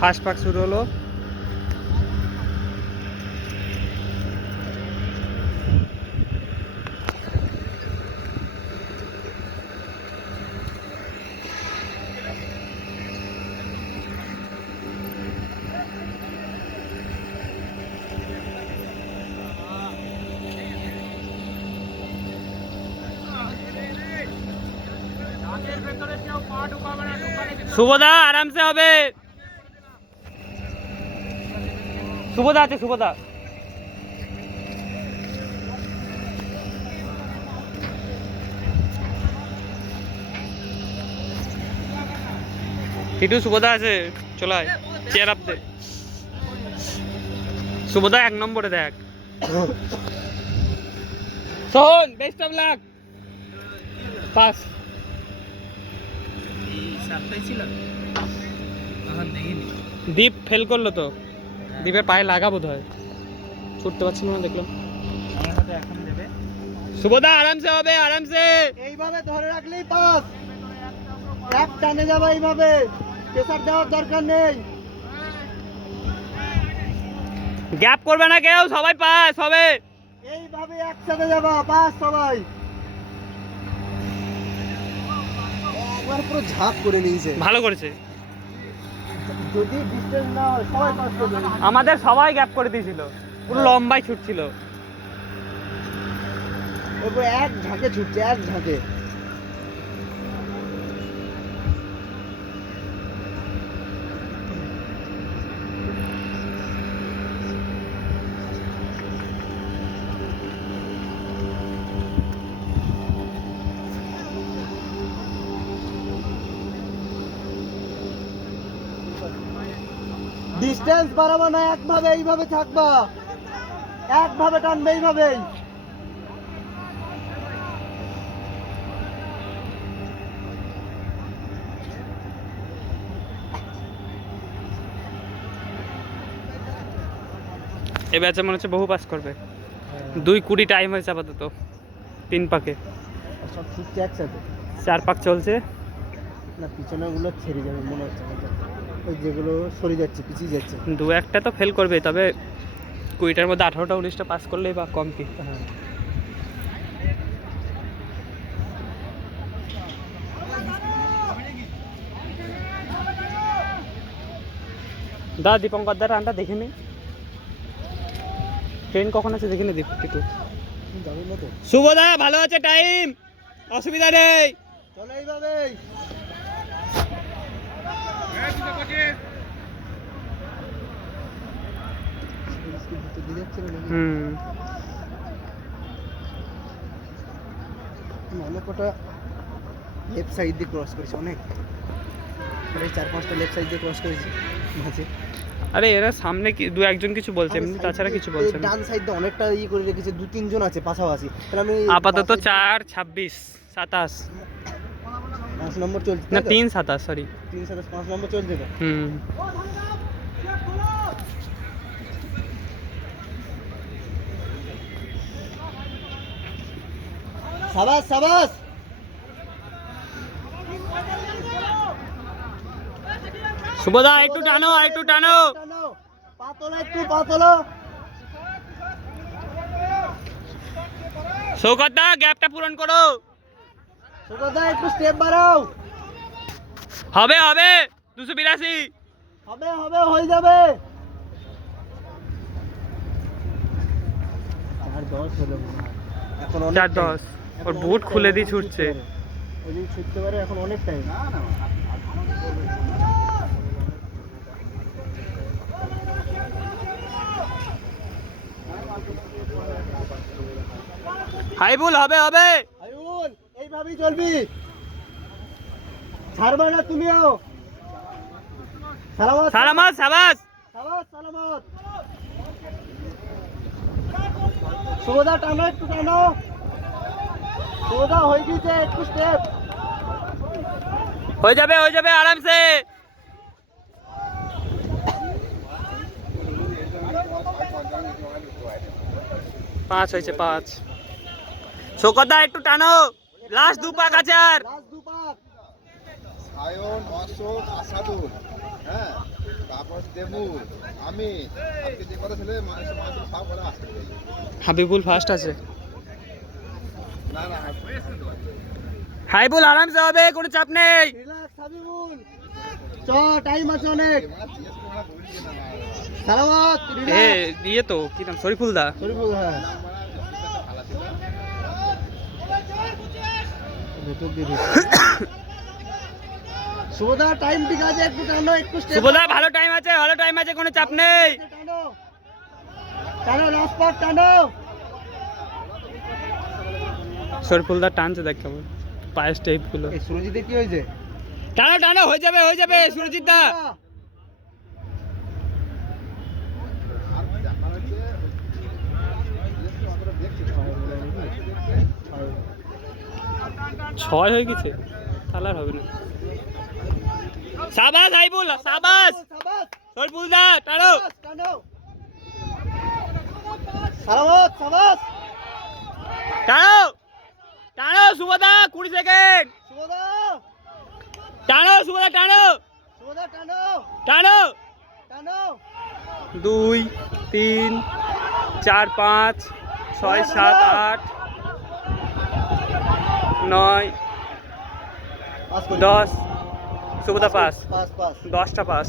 First পাক শুরু হলো। শুভদা আরামসে হবে। শুভদা আছে, শুভদা। টিটু শুভদা আছে, চলে চেয়ার আপ দে। শুভদা 1 নম্বরে দেখ। শোন, best of luck. Pass Deep fail করলো তো, দীপের পায়ে লাগা বোধ হয়, ছুটতে পারছিল না দেখলাম। শুভদা আরামসে হবে, আরামসে। এইভাবে ধরে রাখলেই পাস। এক টানে যাবে এইভাবে, প্রেসার দেওয়ার দরকার নেই। গ্যাপ করবে না কেউ, সবাই পাস হবে। এইভাবে একসাথে যাবা, পাস সবাই। একবার পুরো ঝাঁপ করে নিয়েছে, ভালো করেছে। যদি ডিসটেন্স না হয় সবাই পাস করবে। আমাদের সবাই গ্যাপ করে দিয়েছিল, পুরো লম্বাই ছুটছিল। এরপর এক ঝাঁকে ছুটছে, এক ঝাঁকে। ডিসটেন্স বাড়াবো না, একভাবে এইভাবে থাকবা, একভাবে টানবে এইভাবেই। এই ব্যাচে মনে হচ্ছে বহু পাস করবে। 2:20 টাইম হয়েছে আপাতত, 3 পাকে। সব ছুটছে একসাথে, 4 পাক চলছে। না পিছনেগুলো ছেড়ে যাবে মনে হচ্ছে, ওই যেগুলো সরে যাচ্ছে, পিছিয়ে যাচ্ছে। 2-1টা তো ফেল করবে, তবে 20টার মধ্যে 18টা 19টা পাস করলেই বা কম কি। হ্যাঁ, দা দীপঙ্কর দার রানটা দেখে নি, ট্রেন কখন আছে দেখে নি দীপ কিন্তু। যাবে না তো। শুভদা ভালো আছে, টাইম অসুবিধা নেই। চলো এইভাবেই। অনেক কটা লেফট সাইড দিয়ে ক্রস করেছে, অনেক 4-5টা লেফট সাইড দিয়ে ক্রস করেছে মাঝে। আরে এরা সামনে কি 2-1 কিছু বলছে, এমনি তাছাড়া কিছু বলছে না। ডান সাইড দিয়ে অনেকটা করে রেখেছে, 2-3 জন আছে পাশাপাশি। তাহলে আমি আপাতত 4-26 27 5 নম্বর চলছে না 3-27 সরি 5 নম্বর চলছে তো। সাবাস সাবাস। শুভদা একটু টানো, একটু টানো, পাতলো, একটু পাতলো। সৌগত দা গ্যাপটা পূরণ করো। সৌগত দা একটু স্টেপ বাড়াও। হবে হবে 282 হবে হবে, হয়ে যাবে। 4-10 হলো মনে হয় এখন, 4-10 ওর বুট খুলে দিয়ে ছুটছে। ওই ছুটতে পারে এখন, অনেক টাইম। না না হাইবুল হবে হবে। হাইবুল এইভাবেই চলবি, ছাড়বে না তুমিও। সালামত সালামত সাবাস সাবাস সালামত। শুভদা টানো, একটু টানো। শুভদা হয়ে গেছে, একটু স্টেপ। হয়ে যাবে আরামসে। 5 হয়েছে 5। শোকদা একটু টানো, লাস্ট 2 পাক আছে আর। লাস্ট 2 পাক। সায়ন, অশোক, আসাদুল, হ্যাঁ, তারপর দেমুর, আমি আজকে যে কথা ছেলে মানুষ সব করে আসতে। হাবিবুল ফার্স্ট আছে। না না হাইবুল আরামসে হবে, কোনো চাপ নেই। রিল্যাক্স হাবিবুল। চ টাইম আছে অনেক। সালাওয়াত এ রিল্যাক্স। দিয়ে তো কি নাম, শরীফুল দা। শরীফুল হ্যাঁ। ভেতর দিয়ে সুবোধা টাইম ঠিক আছে, একটু টানো, একটু স্টেপ। শুভদা ভালো টাইম আছে, ভালো টাইম আছে, কোনো চাপ নেই। টানো টানো, লাস্ট পাক টানো। শরীফুল দা টানছে, দেখ কেমন পায়ের স্টেপ গুলো। এই সুরজিতের কি হয়েছে? টানো টানো, হয়ে যাবে হয়ে যাবে সুরজিৎ দা। ছয় হয়ে গেছে, তাহলে আর হবে না। সাবাস হাইবুল, সাবাস সাবাস শরীফুল দা, টানো টানো। সালাওয়াত সাবাস। টানো টানো শুভদা, 20 সেকেন্ড। সুবোধা টানো শুভদা, টানো সুবোধা টানো টানো। টানো। 2 3 4 5 6 7 8 9 পাস কর। 10। শুভদা পাস, পাস পাস। 10টা পাস।